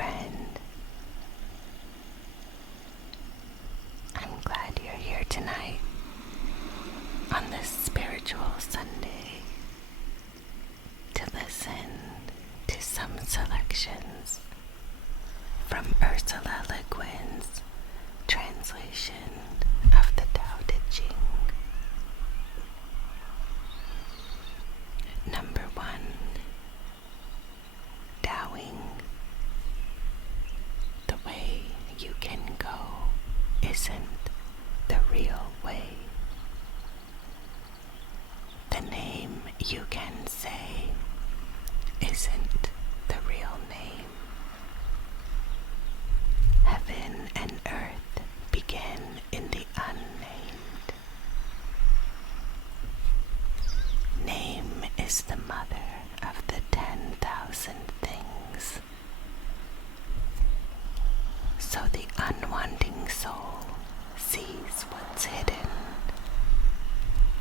friend. I'm glad you're here tonight on this spiritual Sunday to listen to some selections from Ursula Le Guin's translation of the Tao Te Ching. Number 1, Taoing. The way you can go isn't the real way. The name you can say isn't the real name. Heaven and earth begin in the unnamed. Name is the mother of the 10,000 things. So the unwanting soul sees what's hidden,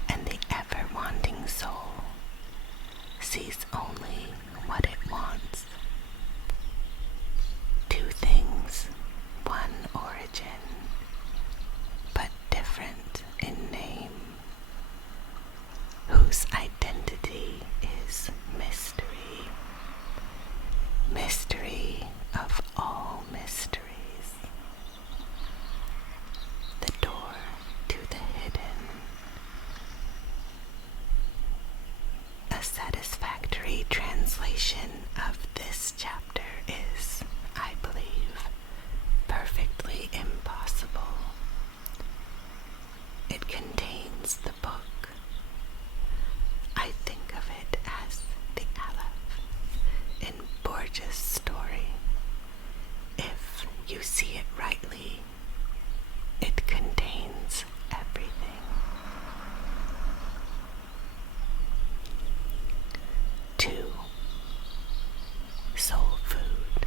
and the ever-wanting soul sees only what it wants. Two things, one origin, but different in name, whose identity is mystery, mystery of all mysteries. The door to the hidden. A satisfactory translation of this chapter is, I believe, perfectly impossible. It contains the book. I think of it as the Aleph in Borges' story. If you see it rightly, it contains everything. 2. Soul food.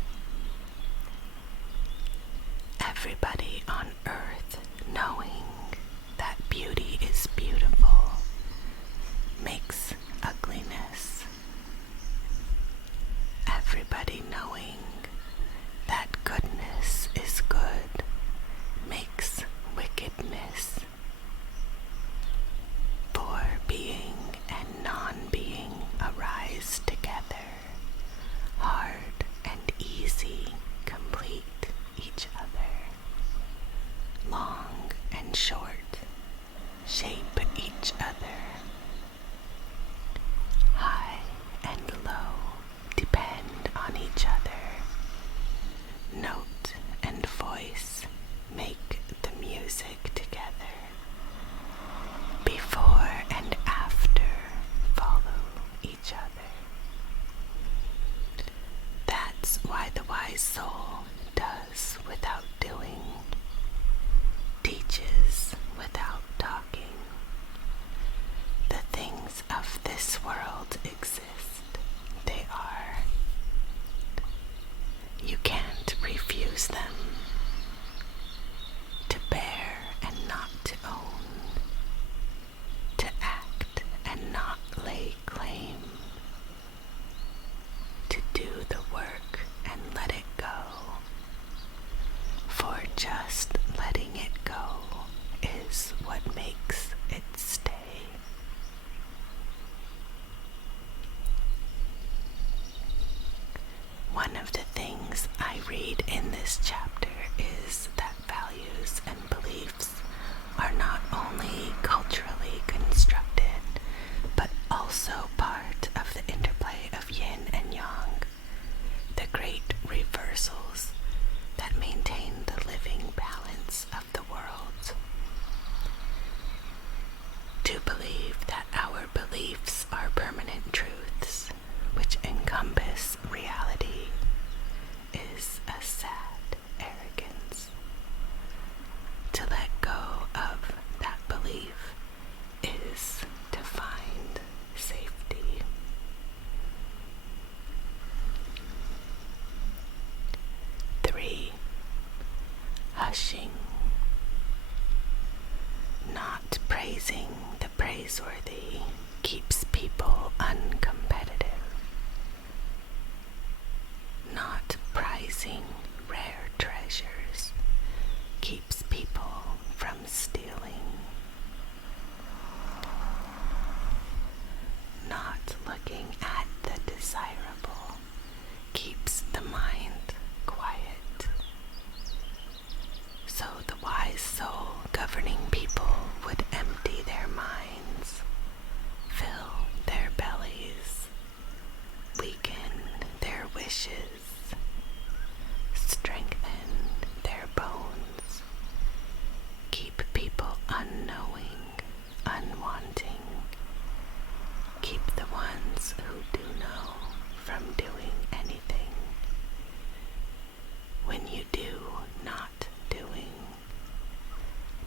Everybody on earth knowing that beauty is beautiful makes ugliness. Everybody knowing that goodness is good makes wickedness. For being and non-being arise together, hard and easy complete each other, long and short shape each other, high and low depend on each other, note and voice make the music together, before and after follow each other. That's why the wise soul does without doing, teaches without talking. The things of this world exist. They are. You can't refuse them. To bear and not to own. To act and not lay claim. To do the work and let it go. For just letting it go is what makes it stay. One of the things I read in this chapter is that values and beliefs are not only culturally constructed, but also part of the interplay of yin and yang, the great reversals that maintain the living balance of the world. To believe that our beliefs are permanent truths which encompass reality is a sad arrogance. To let go of that belief is to find safety. 3. Hushing. Not praising the praiseworthy keeps people uncompetitive. Not prizing chasing rare treasures keeps people from stealing. Not looking at the desirable keeps the mind quiet. So the wise soul governing people would empty their minds, fill their bellies, weaken their wishes, strengthen their bones, keep people unknowing, unwanting, keep the ones who do know from doing anything. When you do not doing,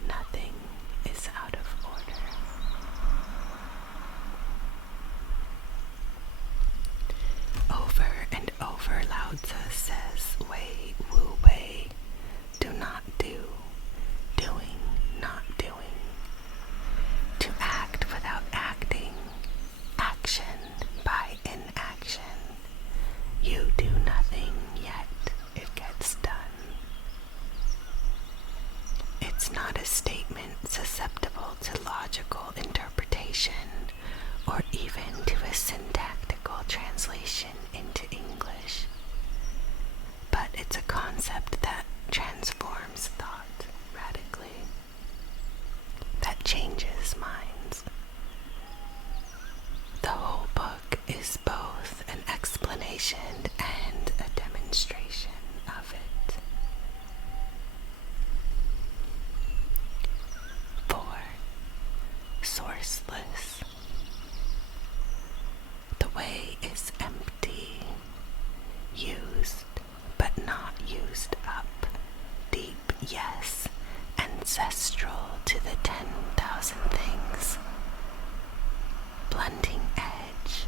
nothing is out of order. Over and over, Lao Tzu says, Wei Wu Wei, do not do, doing, not doing. To act without acting, action by inaction. You do nothing, yet it gets done. It's not a statement susceptible to logical interpretation or even to a syntactical translation into English, but it's a concept that transforms thought radically, that changes minds. The whole book is both an explanation and a demonstration of it. 4. Sourceless. The way is empty, used but not used up, deep, yes, ancestral to the 10,000 things. Blunting edge,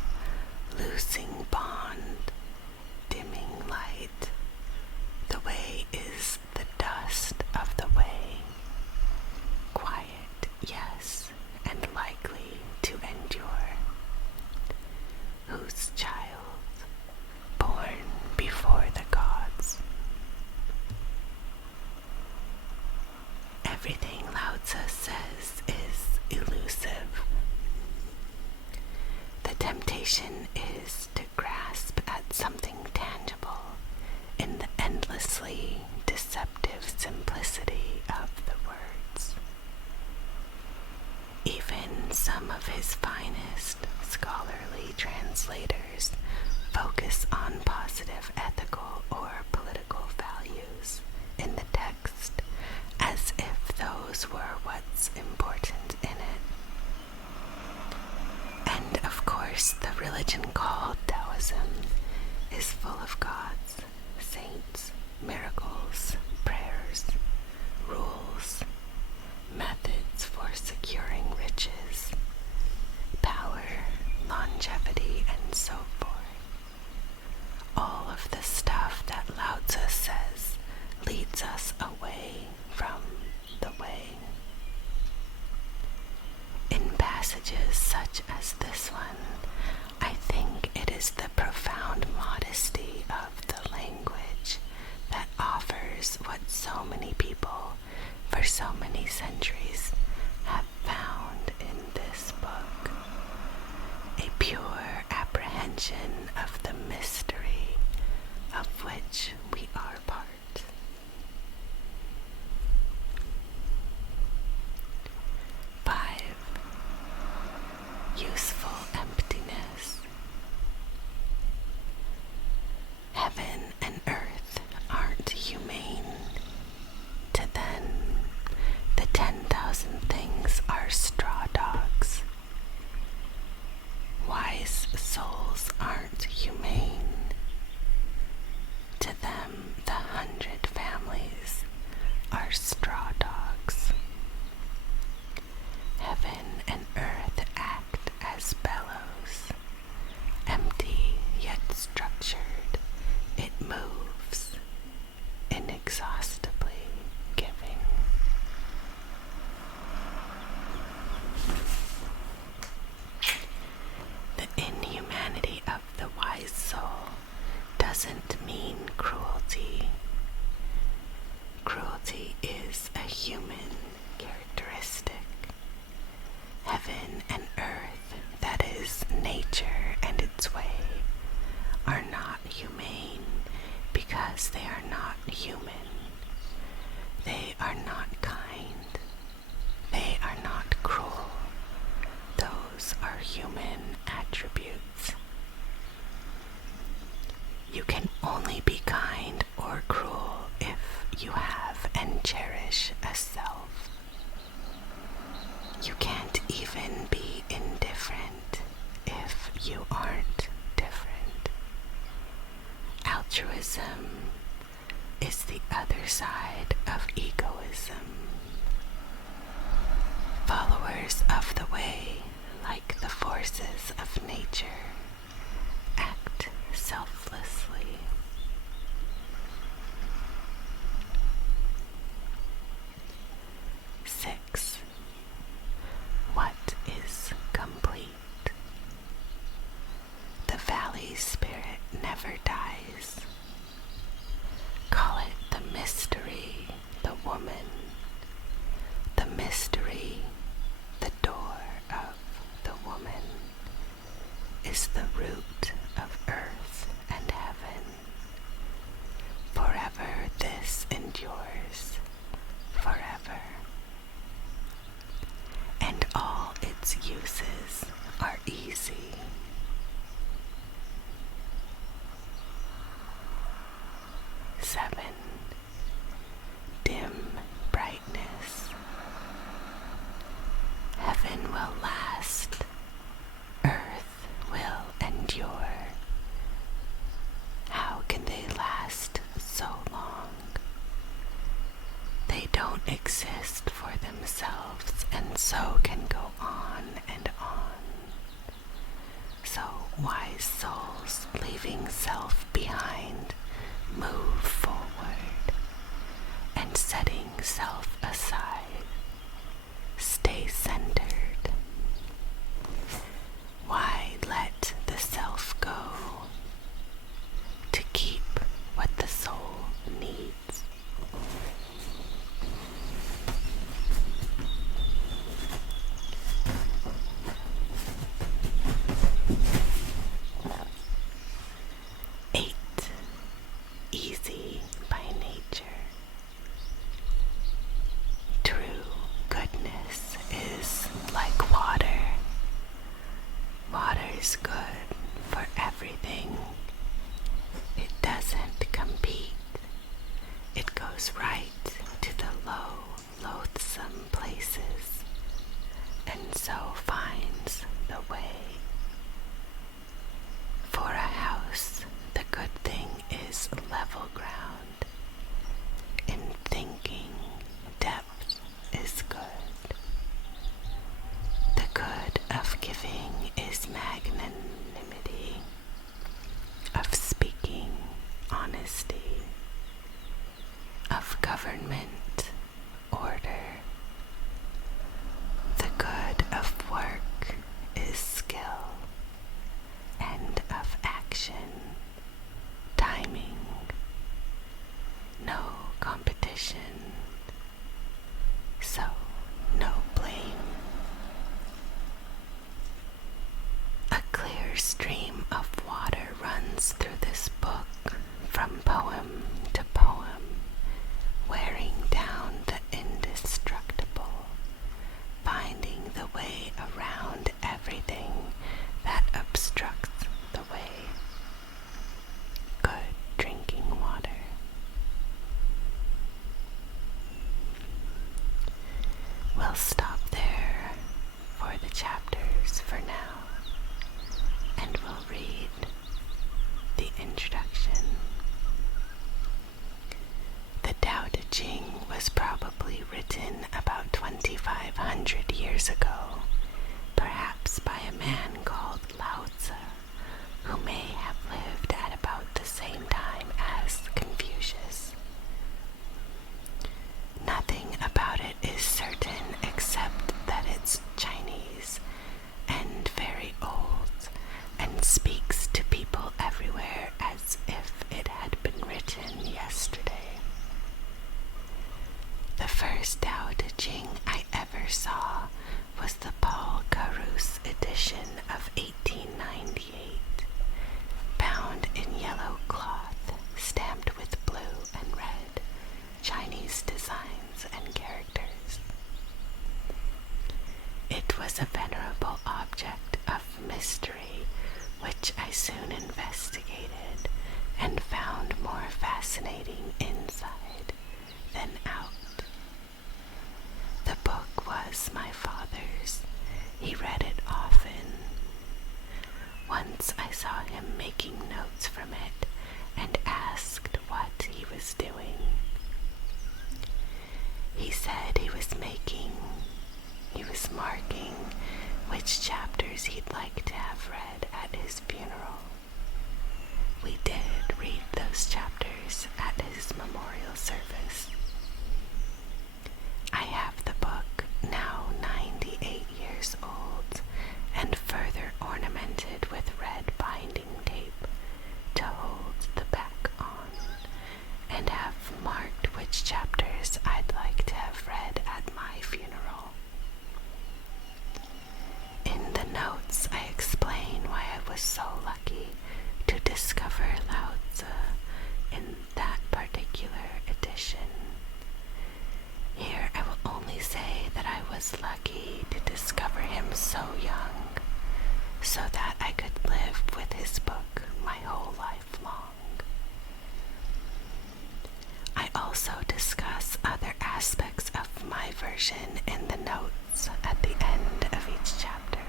loosing bond, dimming light. The way is the dust of the way. Quiet, yes, and likely to endure. Whose child, born before the gods. Everything Lao Tzu says is elusive. The temptation is to grasp at something tangible in the endlessly deceptive simplicity of the words. Even some of his finest scholarly translators focus on positive ethical or political values in the text as if those were what's important in it. And of course, the religion called Taoism is full of gods, saints, miracles, prayers, rules, methods for securing riches, power, longevity, and so forth. All of the stuff that Lao Tzu says leads us away from the way. In passages such as this one, I think it is the profound modesty of the language that offers what so many people for so many centuries have found in this book. A pure apprehension of the mystery of which we are part. 5. Useful emptiness. Heaven and earth aren't humane. To then, the 10,000 other side of egoism. Followers of the way, like the forces of nature, act selflessly. Six. What is complete? The valley spirit never dies. Call it the mystery, the woman, the mystery, the door of the woman, is the root of earth and heaven. Forever this endures, forever. And all its uses are easy. 7. Dim brightness. Heaven will last, earth will endure. How can they last so long? They don't exist for themselves, and so can go on and on. So wise souls, leaving self behind, move forward, and setting self aside, stay centered. Why let the self go to keep what the soul needs? Easy by nature. True goodness is like water. Water's good for everything. It doesn't compete. It goes right to the low, loathsome places, and so finds the way. For a house, the good thing is level ground. In thinking, depth is good. The good of giving is magnanimity, of speaking, honesty, of government, order. The good of work is skill, and of action, timing. No competition, so no blame. A clear stream of water runs through this book, from poem to poem, wearing down the indestructible, finding the way around everything that obstructs the way. Good drinking water. We'll stop there for the chapters for now, and we'll read the introduction. The Tao Te Ching was probably written about 2,500 years ago, perhaps by a man called Lao Tzu, who may have lived at about the same time as Confucius. Nothing about it is certain except that it's Chinese and very old, and speaks to people everywhere as if it had been written yesterday. The first Tao Te Ching I ever saw was the Paul Carusse edition of 1898, bound in yellow cloth, stamped with blue and red Chinese designs and characters. It was a venerable object of mystery, which I soon investigated and found more fascinating inside than out. The book was my father's. He read it often. Once I saw him making notes from it and asked what he was doing. which chapters he'd like to have read at his funeral. We did read those chapters at his memorial service. I have the book, now 98 years old, and further ornamented with red binding tape to hold the back on, and have marked which chapters I'd like to have read at my funeral. In the notes, I explain why I was so lucky to discover Lao Tzu in that particular edition. Here I will only say that I was lucky to discover him so young, so that I could live with his book my whole life long. I also discuss other aspects of my version in the notes at the end of each chapter,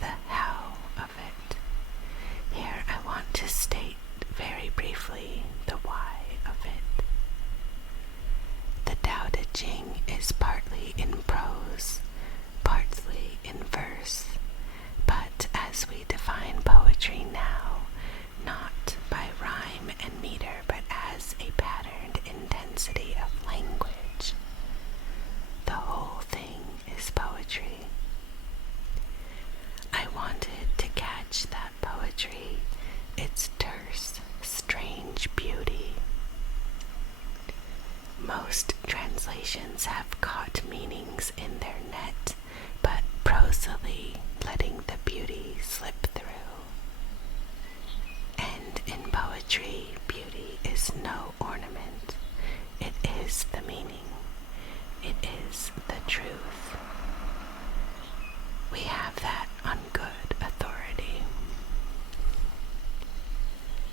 the how of it. Here I want to state very briefly the why of it. The Tao Te Ching is partly in prose, partly in verse, but as we define poetry now, not by rhyme and meter, but as a patterned intensity of language, the whole thing is poetry. I wanted to catch that poetry, its terse, strange beauty. Most translations have caught meanings in their net, but prosily letting the beauty slip through. And in poetry, beauty is no ornament. It is the meaning. It is the truth. We have that on good authority.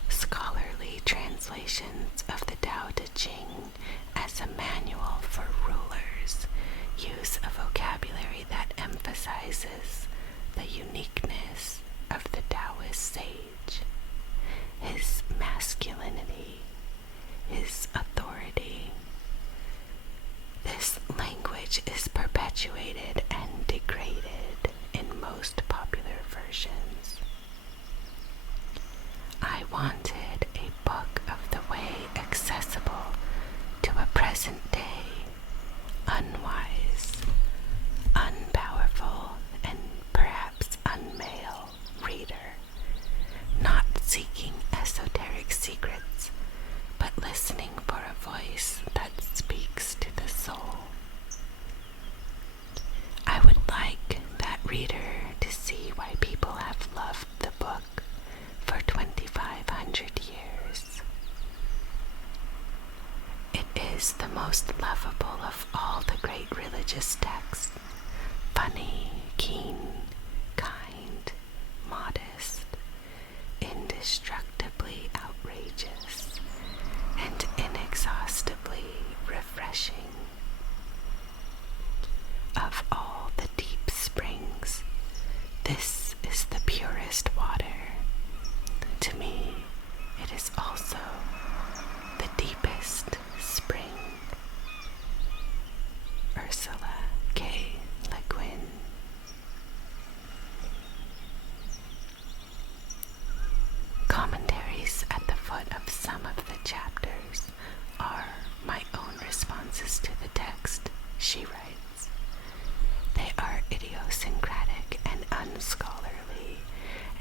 Scholarly translations of the Tao Te Ching as a manual for rulers use a vocabulary that emphasizes the uniqueness of the Taoist sage, his masculinity, his authority. This language is perpetuated and degraded in most popular versions. I wanted a book of the way accessible to a present-day, unwise, unpowerful, and perhaps unmale reader, not seeking esoteric secrets, but listening for a voice that speaks to the soul. I would like that reader to see why people have loved the book for 2,500 years. It is the most lovable of all the great religious texts, funny, keen, kind, modest, indestructibly outrageous, and inexhaustibly refreshing. Of all the deep springs, this is the purest water. To me, it is also the deepest spring. Ursula K Le Guin. Commentaries at the foot of some of the chapters are my own responses to the text, she writes. They are idiosyncratic and unscholarly,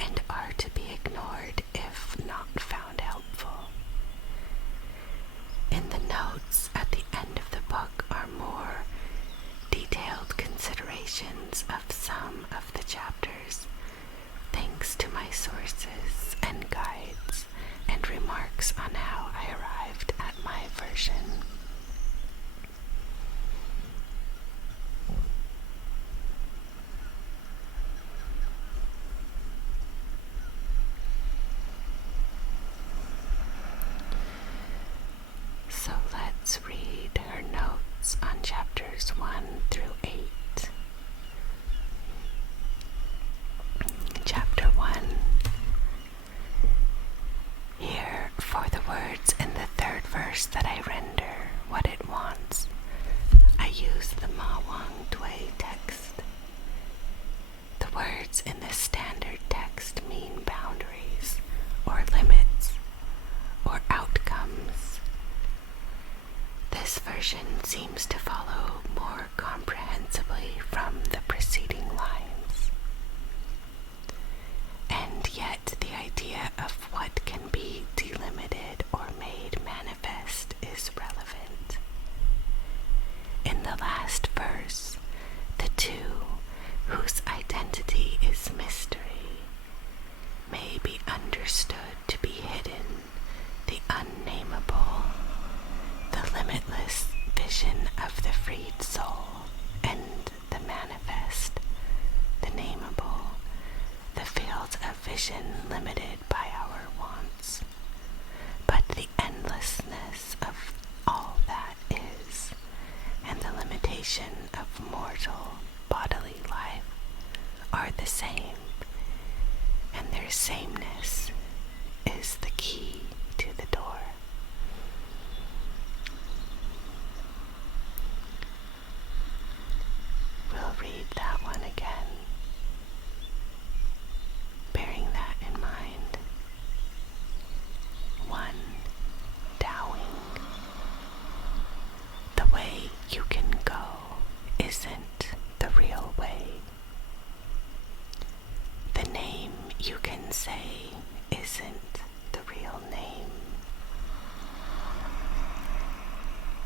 and are to be ignored if not found helpful. In the notes at the end of the book are more detailed considerations of some of the chapters, thanks to my sources and guides, and remarks on how I arrived at my version. So let's read her notes on chapters 1 through 8. Chapter 1. Here, for the words in the third verse that I render, vision limited by our wants, but the endlessness of all that is, and the limitation of mortal bodily life are the same, and their sameness is the key to the door. We'll read that one again, bearing that in mind. 1. Taoing. The way you can go isn't the real way. The name you can say isn't the real name.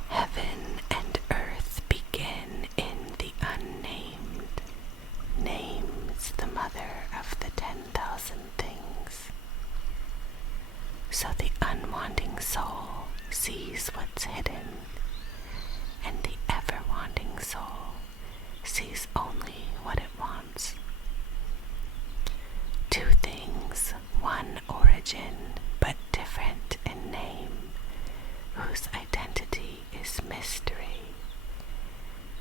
Heaven and earth begin in the unnamed. Name's the mother of the 10,000 things. So the unwanting soul sees what's hidden, and the ever-wanting soul sees only what it wants. Two things, one origin, but different in name, whose identity is mystery.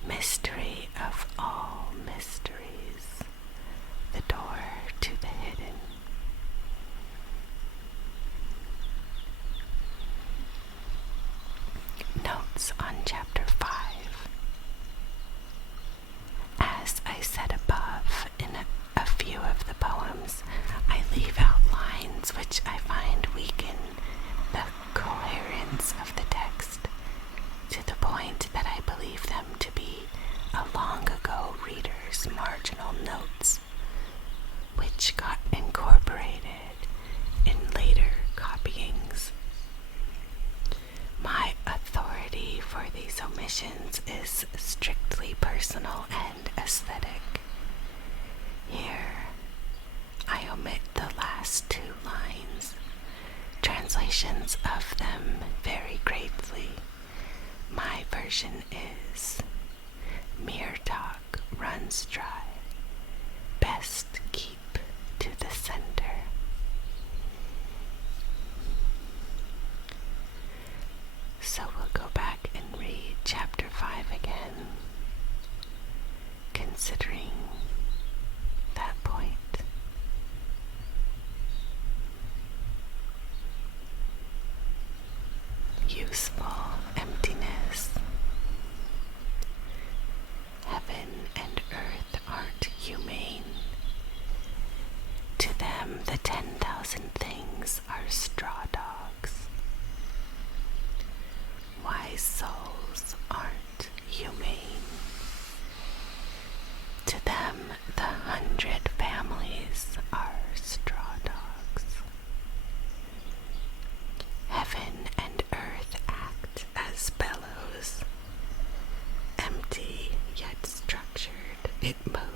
Mystery of all mysteries, the door to the hidden. Notes on Chapter 5. As I said above, in a few of the poems, I leave out lines which I find weaken the coherence of the text, to the point that I believe them to be a long ago reader's marginal notes, which got incorporated in later copyings. My authority for these omissions is strictly personal and aesthetic. Here, I omit the last two lines. Translations of them vary greatly. My version is, mere talk runs dry. Best keep to the center. So we'll go back and read Chapter 5 again, considering that point. Useful emptiness. Heaven and earth aren't humane. To them, the 10,000 things are straw dogs. Wise souls aren't humane. To them, the 100 families are straw dogs. Heaven and earth act as bellows. Empty yet structured, it moves